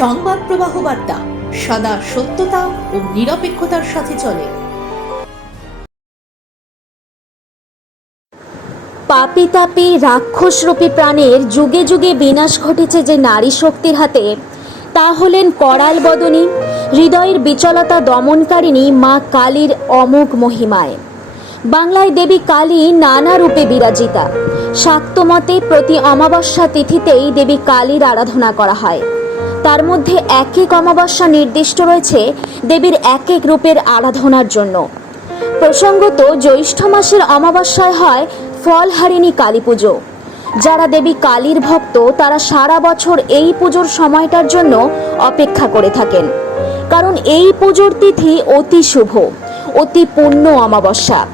সংবাদ প্রবাহ বার্তা, সদা সত্যতা ও নিরপেক্ষতার সাথে চলে। পাপি তাপি রাক্ষসরূপী প্রাণের যুগে যুগে বিনাশ ঘটেছে যে নারী শক্তির হাতে, তা হলেন করাল বদনী, হৃদয়ের বিচলতা দমনকারিণী মা কালীর অমোঘ মহিমায়। বাংলায় দেবী কালী নানা রূপে বিরাজিতা। শাক্তমতে প্রতি অমাবস্যা তিথিতেই দেবী কালীর আরাধনা করা হয়। তার মধ্যে এক এক অমাবস্যা নির্দিষ্ট রয়েছে দেবীর এক এক রূপের আরাধনার জন্য। প্রসঙ্গত, জ্যৈষ্ঠ মাসের অমাবস্যায় হয় ফলহারিণী কালী পুজো। যারা দেবী কালীর ভক্ত, তারা সারা বছর এই পুজোর সময়টার জন্য অপেক্ষা করে থাকেন। কারণ এই পুজোর তিথি অতি শুভ, অতি পূর্ণ অমাবস্যা।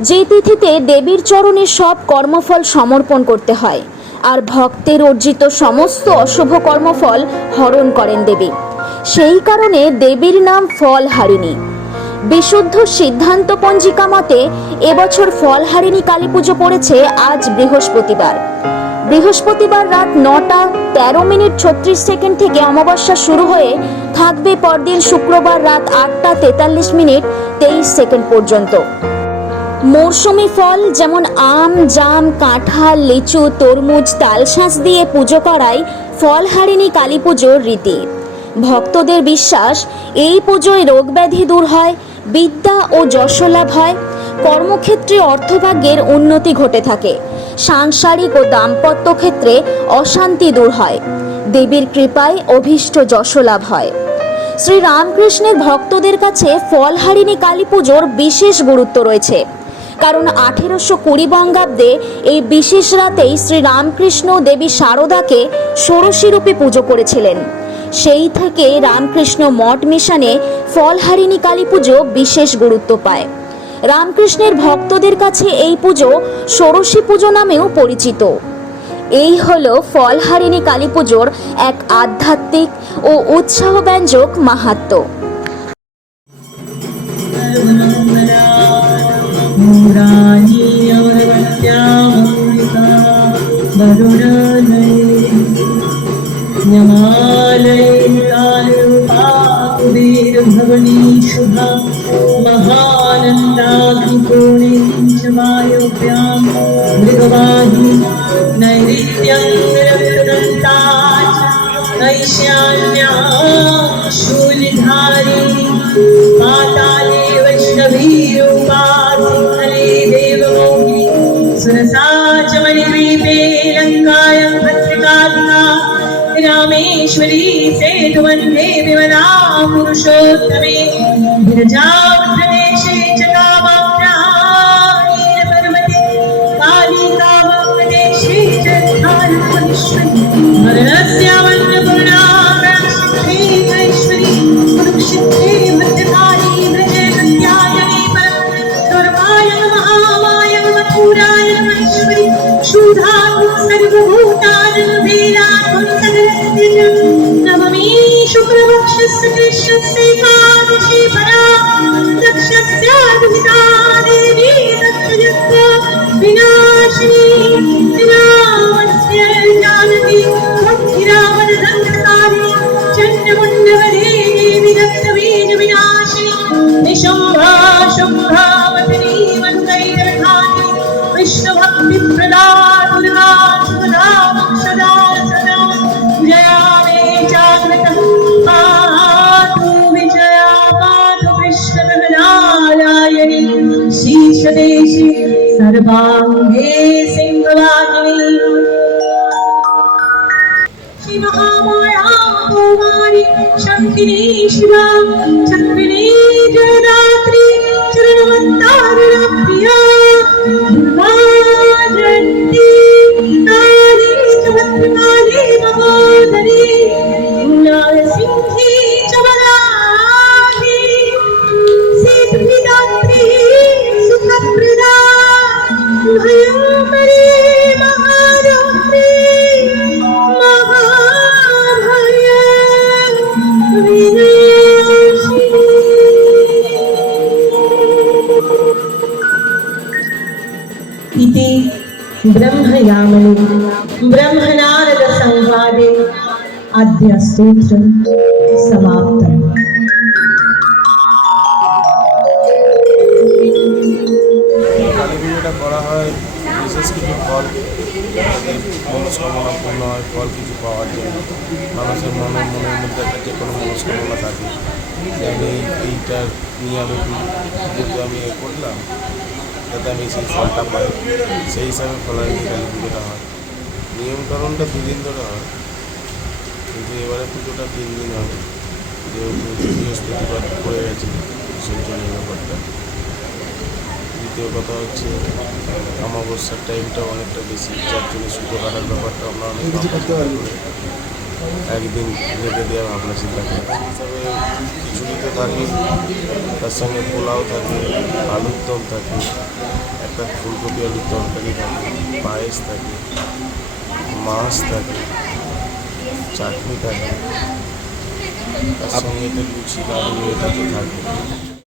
যে তিথিতে দেবীর চরণে সব কর্মফল সমর্পণ করতে হয়। আর ভক্তের অর্জিত সমস্ত অশুভ কর্মফল হরণ করেন দেবী। সেই কারণে দেবীর নাম ফলহারিণী। বিশুদ্ধ সিদ্ধান্ত পঞ্জিকা মতে এবছর ফলহারিণী কালী পুজো পড়েছে আজ বৃহস্পতিবার। বৃহস্পতিবার রাত নটা, তেরো মিনিট ছত্রিশ সেকেন্ড থেকে অমাবস্যা শুরু হয়ে থাকবে পরদিন শুক্রবার রাত আটটা তেতাল্লিশ মিনিট তেইশ সেকেন্ড পর্যন্ত। মরশুমি ফল যেমন আম, জাম, কাঁঠাল, লিচু, তরমুজ তালশাঁস দিয়ে পুজো করাই ফলহারিণী কালী পুজোর রীতি। ভক্তদের বিশ্বাস, এই পুজোয় রোগব্যাধি দূর হয়, বিদ্যা ও যশলাভ হয়, কর্মক্ষেত্রে অর্থভাগ্যের উন্নতি ঘটে থাকে, সাংসারিক ও দাম্পত্য ক্ষেত্রে অশান্তি দূর হয়, দেবীর কৃপায় অভীষ্ট যশলাভ হয়। শ্রী রামকৃষ্ণের ভক্তদের কাছে ফলহারিণী কালী পুজোর বিশেষ গুরুত্ব রয়েছে। কারণ আঠেরোশো কুড়ি বঙ্গাব্দে এই বিশেষ রাতেই শ্রী রামকৃষ্ণ দেবী শারদাকে ষোড়শী রূপে পুজো করেছিলেন। সেই থেকে রামকৃষ্ণ মঠ মিশনে ফলহারিণী কালী পুজো বিশেষ গুরুত্ব পায়। রামকৃষ্ণের ভক্তদের কাছে এই পুজো ষোড়শী পুজো নামেও পরিচিত। এই হল ফলহারিণী কালী পুজোর এক আধ্যাত্মিক ও উৎসাহব্যঞ্জক মাহাত্ম্য கருணனை ീരുഭവണീശുഭ മഹാനന്ദാഗ്നികോണിവായോഭ്യാം മൃഗവാഹി നൈരിത്യം നിരന്തം നൈശാന്യ ശൂലിധാരി सुरसाचमणिद्वीपे लङ्कायं भद्रिकात्मा रामेश्वरी सेतुवन्दे विमला पुरुषोत्तमे विरजां दृश्यस्यैकादशीपरा दक्षस्याभिहिता देवी दक्षयस्य विनाशिनी। विरामस्य जानति भक्तिरामनरङ्गकारि चण्डमुण्डवदे देवि दत्तबीजविनाशिनी निशुम्भा शुम्भा शीर्षदेशे सर्वाङ्गे सिंहवाहिनी शिवमाया कौमारी शङ्किनी शिवा चक्रिणी जयदात्री चरणवन्तारणप्रिया ब्रह्मयामनि ब्रह्मनारद संवादे अद्य स्तोत्रं समाप्तम् কালী পুজোটা করা হয় বিশেষ কিছু ফল যাতে মনস্কামনা পূর্ণ হয় ফল কিছু পাওয়ার জন্য মানুষের মনের মনের মধ্যে একটা যে কোনো মনস্কামনা থাকে যে আমি এই- এইটা নিয়ে আমি একটু পুজোতে আমি এ করলাম যাতে আমি সেই ফলটা পাই। সেই হিসাবে ফলারি কালী পুজোটা হয়। নিয়মকানুনটা দুদিন ধরে হয়। কিন্তু এবারে পুজোটা তিন দিন হবে। যেহেতু বৃহস্পতিবার পড়ে গেছে সেই জন্য এই ব্যাপারটা। দ্বিতীয় কথা হচ্ছে অমাবস্যার টাইমটা অনেকটা বেশি। যার জন্য সুতো কাটার ব্যাপারটা আমরা অনেক একদিন রেখে দেওয়ার ভাবনা চিন্তা করছি তবে খিচুড়ি তো থাকে তার সঙ্গে পোলাও থাকে আলুর দম থাকে একটা ফুলকপি আলুর তরকারি থাকে পায়েস থাকে মাছ থাকে চাটনি থাকে তার সঙ্গে একটা লুচি লাড়ু এটা তো থাকে।